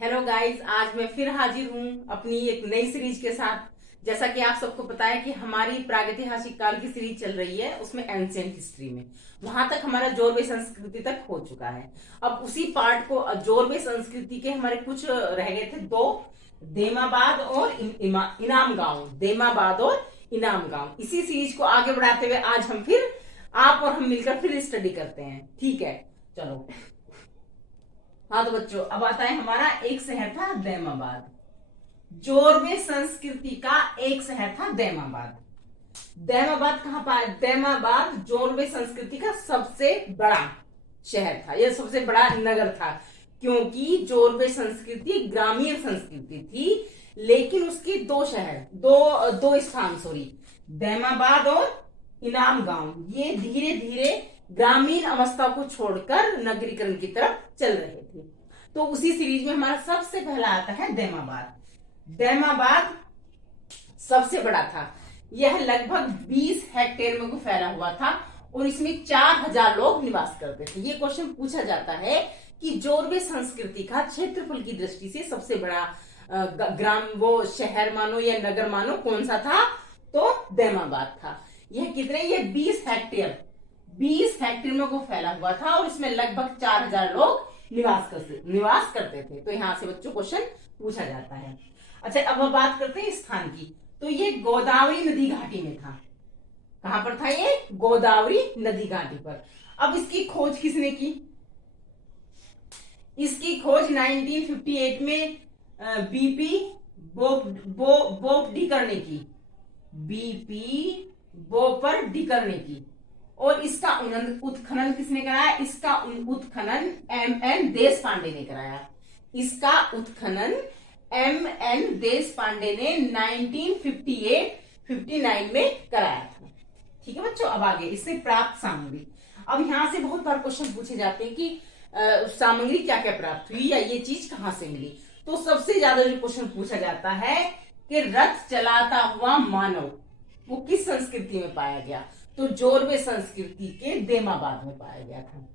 Hello guys, आज मैं फिर हाजिर हूँ अपनी एक नई सीरीज के साथ। जैसा कि आप सबको पता है कि हमारी प्रागैतिहासिक काल की सीरीज चल रही है, उसमें एंशिएंट हिस्ट्री में वहां तक हमारा जोरवे संस्कृति तक हो चुका है। अब उसी पार्ट को जोरवे संस्कृति के हमारे कुछ रह गए थे दो, देमाबाद और इनाम गांव। देमाबाद और इनाम गांव, इसी सीरीज को आगे बढ़ाते हुए आज हम फिर आप और हम मिलकर फिर स्टडी करते हैं। ठीक है, चलो। हाँ तो बच्चों, अब आता है हमारा एक शहर था दैमाबाद। जोरवे संस्कृति का एक शहर था दैमाबाद। दैमाबाद कहाँ पाया? दैमाबाद जोरवे संस्कृति का सबसे बड़ा शहर था, यह सबसे बड़ा नगर था, क्योंकि जोरवे संस्कृति ग्रामीण संस्कृति थी। लेकिन उसके दो शहर, दो स्थान, सॉरी, दैमाबाद और इनाम गांव, ये धीरे धीरे ग्रामीण अवस्था को छोड़कर नगरीकरण की तरफ चल रहे थे। तो उसी सीरीज में हमारा सबसे पहला आता है दैमाबाद। दैमाबाद सबसे बड़ा था। यह लगभग 20 हेक्टेयर में फैला हुआ था और इसमें 4000 लोग निवास करते थे। ये क्वेश्चन पूछा जाता है कि जोरवे संस्कृति का क्षेत्रफल की दृष्टि से सबसे बड़ा ग्राम, वो शहर मानो या नगर मानो, कौन सा था? तो दैमाबाद था। यह कितने? ये 20 हेक्टेयर में वो फैला हुआ था और इसमें लगभग 4000 लोग निवास करते थे। तो यहां से बच्चों क्वेश्चन पूछा जाता है। अच्छा, अब हम बात करते हैं स्थान की। तो ये गोदावरी नदी घाटी में था। कहां पर था ये? गोदावरी नदी घाटी पर। अब इसकी खोज किसने की? इसकी खोज 1958 में बीपी बोपडीकर ने की। बीपी बोपडीकर ने की। और इसका उत्खनन किसने कराया? इसका उत्खनन एमएन देशपांडे ने कराया। इसका उत्खनन एमएन देशपांडे ने 1958-59 में कराया था। ठीक है बच्चों, अब आगे इससे प्राप्त सामग्री। अब यहां से बहुत बार क्वेश्चन पूछे जाते हैं कि सामग्री क्या क्या प्राप्त हुई या ये चीज कहां से मिली। तो सबसे ज्यादा जो क्वेश्चन पूछा जाता है कि रथ चलाता हुआ मानव वो किस संस्कृति में पाया गया? तो जोरवे संस्कृति के देमाबाद में पाया गया था।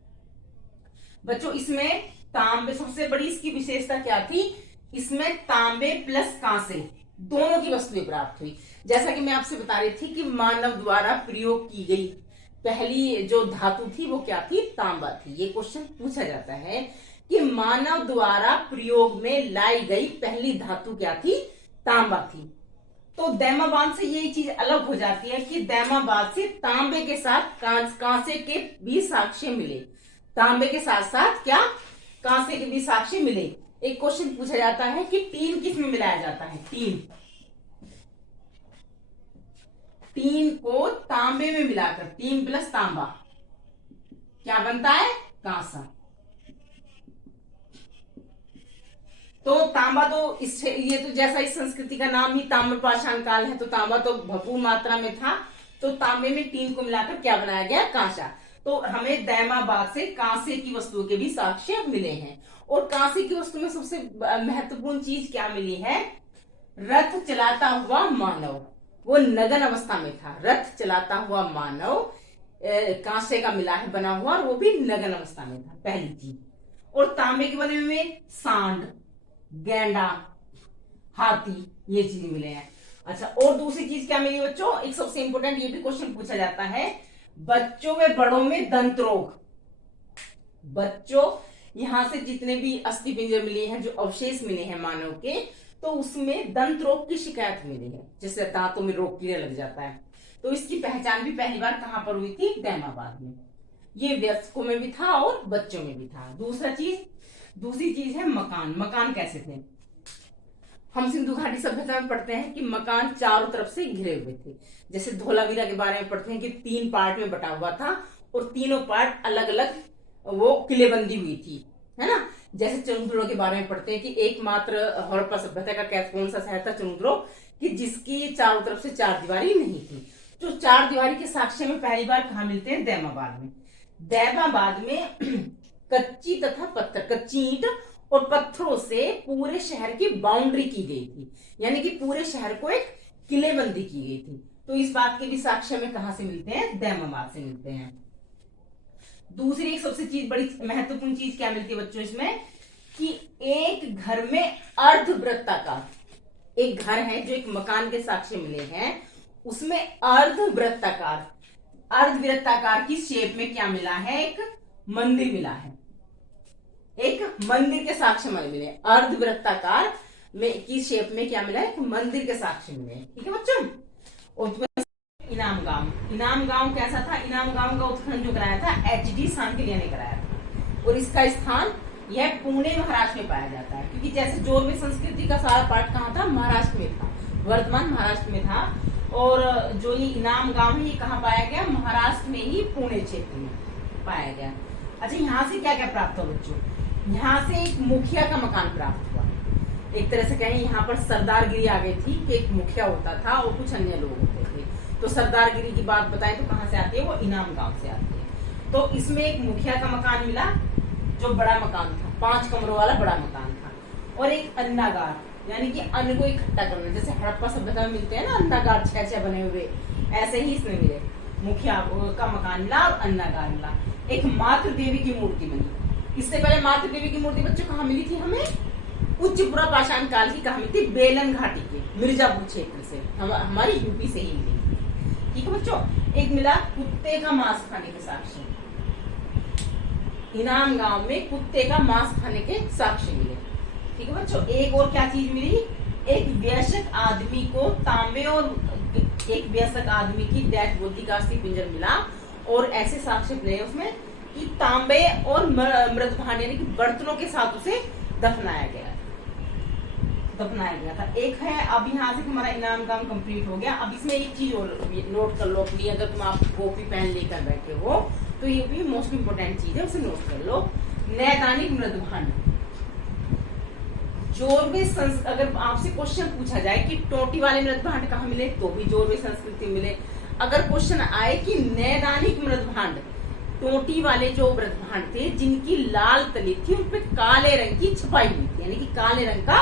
बच्चों, इसमें तांबे, सबसे बड़ी इसकी विशेषता क्या थी? इसमें तांबे प्लस कांसे दोनों की वस्तुएं प्राप्त हुई। जैसा कि मैं आपसे बता रही थी कि मानव द्वारा प्रयोग की गई पहली जो धातु थी वो क्या थी? तांबा थी। ये क्वेश्चन पूछा जाता है कि मानव द्वारा प्रयोग में लाई गई पहली धातु क्या थी? तांबा थी। तो दैमाबाद से ये चीज अलग हो जाती है कि दैमाबाद से तांबे के साथ कांसे के भी साक्ष्य मिले। तांबे के साथ साथ क्या? कांसे के भी साक्ष्य मिले। एक क्वेश्चन पूछा जाता है कि टीन किस में मिलाया जाता है? टीन को तांबे में मिलाकर, टीन प्लस तांबा क्या बनता है? कांसा। तो तांबा तो ये तो जैसा इस संस्कृति का नाम ही ताम्रपाषाण काल है, तो तांबा तो भरपूर मात्रा में था। तो तांबे में टीन को मिलाकर क्या बनाया गया? कांसा। तो हमें दैमाबाद से कांसे की वस्तुओं के भी साक्ष्य मिले हैं। और कांसे की वस्तु में सबसे महत्वपूर्ण चीज क्या मिली है? रथ चलाता हुआ मानव, वो नगन अवस्था में था। रथ चलाता हुआ मानव कांसे का मिला है बना हुआ, और वो भी नगन अवस्था में था, पहली चीज। और तांबे के बने हुए सांड, गेंडा, हाथी, ये चीज मिले हैं। अच्छा, और दूसरी चीज क्या मिली बच्चों? एक सबसे इंपोर्टेंट, ये भी क्वेश्चन पूछा जाता है, बच्चों में बड़ों में दंत रोग। बच्चों, यहां से जितने भी अस्थि पिंजर मिले हैं, जो अवशेष मिले हैं मानव के, तो उसमें दंत रोग की शिकायत मिली है, जैसे दांतों में रोग कीड़े लग जाता है। तो इसकी पहचान भी पहली बार कहां पर हुई थी? दैमाबाद में। ये वयस्कों में भी था और बच्चों में भी था। दूसरी चीज है मकान। मकान कैसे थे? हम सिंधु घाटी सभ्यता में पढ़ते हैं कि मकान चारों तरफ से घिरे हुए थे। जैसे धोलावीरा के बारे में पढ़ते हैं कि 3 पार्ट में बटा हुआ था और तीनों पार्ट अलग अलग वो किलेबंदी हुई थी, है ना। जैसे चनुद्रो के बारे में पढ़ते हैं कि एकमात्र हड़प्पा सभ्यता का कौन सा शहर था? चनुद्रो, कि जिसकी चारों तरफ से 4 दीवारी नहीं थी। तो 4 दीवारी के साक्ष्य में पहली बार कहां मिलते हैं? दैमाबाद में। दैमाबाद में कच्ची तथा पत्थर, कच्ची ईंट और पत्थरों से पूरे शहर की बाउंड्री की गई थी, यानी कि पूरे शहर को एक किलेबंदी की गई थी। तो इस बात के भी साक्ष्य में कहां से मिलते हैं? दैमाबाद से मिलते हैं। दूसरी एक सबसे बड़ी महत्वपूर्ण चीज क्या मिलती है बच्चों इसमें? कि एक घर में अर्धवृत्ताकार, एक घर है जो एक मकान के साक्ष्य मिले हैं, उसमें अर्धवृत्ताकार की शेप में क्या मिला है, एक मंदिर मिला है, एक मंदिर के साक्ष्य मिले, अर्धवृत्ताकार में की शेप में क्या मिला है, एक मंदिर के साक्ष्य मिले। ठीक है बच्चों। इनाम गांव कैसा था? इनाम गांव का उत्खनन जो कराया था एच.डी. सांकलिया ने कराया था, और इसका स्थान यह पुणे महाराष्ट्र में पाया जाता है, क्योंकि जैसे जोरवे संस्कृति का सारा पार्ट कहाँ था? महाराष्ट्र में था, वर्तमान महाराष्ट्र में था। और जो ये इनाम गांव है ये कहाँ पाया गया? महाराष्ट्र में ही, पुणे क्षेत्र में पाया गया। अच्छा, यहाँ से क्या क्या प्राप्त हुआ बच्चों? यहाँ से एक मुखिया का मकान प्राप्त हुआ। एक तरह से कहें यहाँ पर सरदारगिरी आ गई थी कि एक मुखिया होता था और कुछ अन्य लोग होते थे। तो सरदारगिरी की बात बताएं तो कहाँ से आती है? वो इनाम गांव से आती है। तो इसमें एक मुखिया का मकान मिला जो बड़ा मकान था, 5 कमरों वाला बड़ा मकान था, और एक अन्नागार, यानी कि अन्न को इकट्ठा करना, जैसे हड़प्पा सभ्यता में मिलते हैं ना अन्नागार 6 बने हुए, ऐसे ही इसमें मिले। मुखिया का मकान मिला और अन्नागार मिला। एक मातृ देवी की मूर्ति बनी। इससे पहले मातृ देवी की मूर्ति बच्चों कहाँ मिली थी हमें? उच्च पुरा पाषाण काल की कहाँ मिली थी? बेलन घाटी के मिर्जापुर क्षेत्र से, हमारी यूपी से ही मिली। ठीक है बच्चों। एक मिला कुत्ते का मांस खाने के साक्ष्य, इनाम गांव में कुत्ते का मांस खाने के साक्ष्य मिले। ठीक है बच्चों। एक और क्या चीज मिली? एक वयस्क आदमी को तांबे और एक वयस्क आदमी की डेड बॉडी का अस्थि पिंजर मिला, और ऐसे साक्ष्य मिले उसमें कि तांबे और मृत भांड यानी कि बर्तनों के साथ उसे दफनाया गया था। एक है, अब यहाँ से हमारा इनाम गांव कंप्लीट हो गया। अब इसमें एक चीज और नोट कर लो अपनी, अगर तुम आप कॉपी पेन लेकर बैठे हो तो ये भी मोस्ट इंपोर्टेंट चीज है, उसे नोट कर लो। नैदानिक मृत भांड, जोरवे अगर आपसे क्वेश्चन पूछा जाए कि टोटी वाले मृत भांड कहाँ मिले, तो भी जोरवे संस्कृति मिले। अगर क्वेश्चन आए कि नैदानिक मृत भांड, टोटी वाले जो मृत भांड थे जिनकी लाल तली थी, उन पे काले रंग की छपाई हुई थी, यानी कि काले रंग का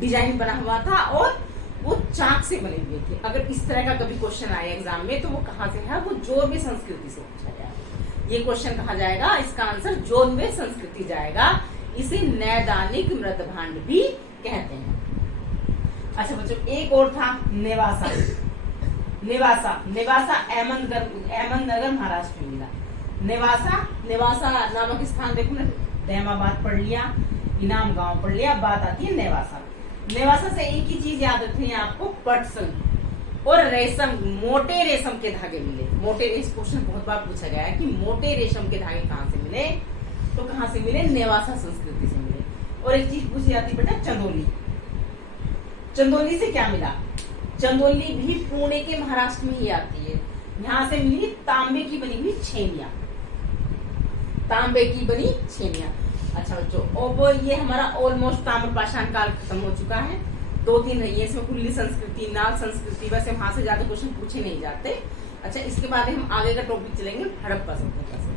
डिजाइन बना हुआ था और वो चाक से बने हुए थे। अगर इस तरह का कभी क्वेश्चन आए एग्जाम में तो वो कहाँ से है? वो जोरवे संस्कृति से पूछा जाएगा। ये क्वेश्चन कहा जाएगा, इसका आंसर जोरवे संस्कृति जाएगा। इसे नैदानिक मृत भांड भी कहते हैं। अच्छा बच्चों, एक और था नेवासा अहमदनगर महाराष्ट्र में मिला। नेवासा नामक स्थान देखो ना, दहमाबाद पढ़ लिया, इनाम गांव पढ़ लिया, बात आती है नेवासा से एक ही चीज याद रखनी है आपको, पटसन और रेशम, मोटे रेशम के धागे मिले। मोटे रेशम क्वेश्चन बहुत बार पूछा गया है कि मोटे रेशम के धागे कहाँ से मिले, तो कहाँ से मिले? नेवासा संस्कृति से मिले। और एक चीज पूछी जाती बेटा, चंदौली से क्या मिला? चंदौली भी पुणे के महाराष्ट्र में ही आती है। यहाँ से मिली तांबे की बनी हुई छेनिया, अच्छा बच्चों, अब ये हमारा ऑलमोस्ट ताम्रपाषाण काल खत्म हो चुका है। 2-3 रही है इसमें, कुल्ली संस्कृति, नाग संस्कृति, वैसे वहां से ज्यादा क्वेश्चन पूछे नहीं जाते। अच्छा, इसके बाद हम आगे का टॉपिक चलेंगे हड़प्पा सभ्यता से,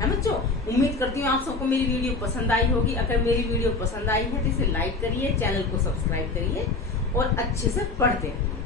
है बच्चों। उम्मीद करती हूँ आप सबको मेरी वीडियो पसंद आई होगी। अगर मेरी वीडियो पसंद आई है तो इसे लाइक करिए, चैनल को सब्सक्राइब करिए और अच्छे से पढ़ते रहिए।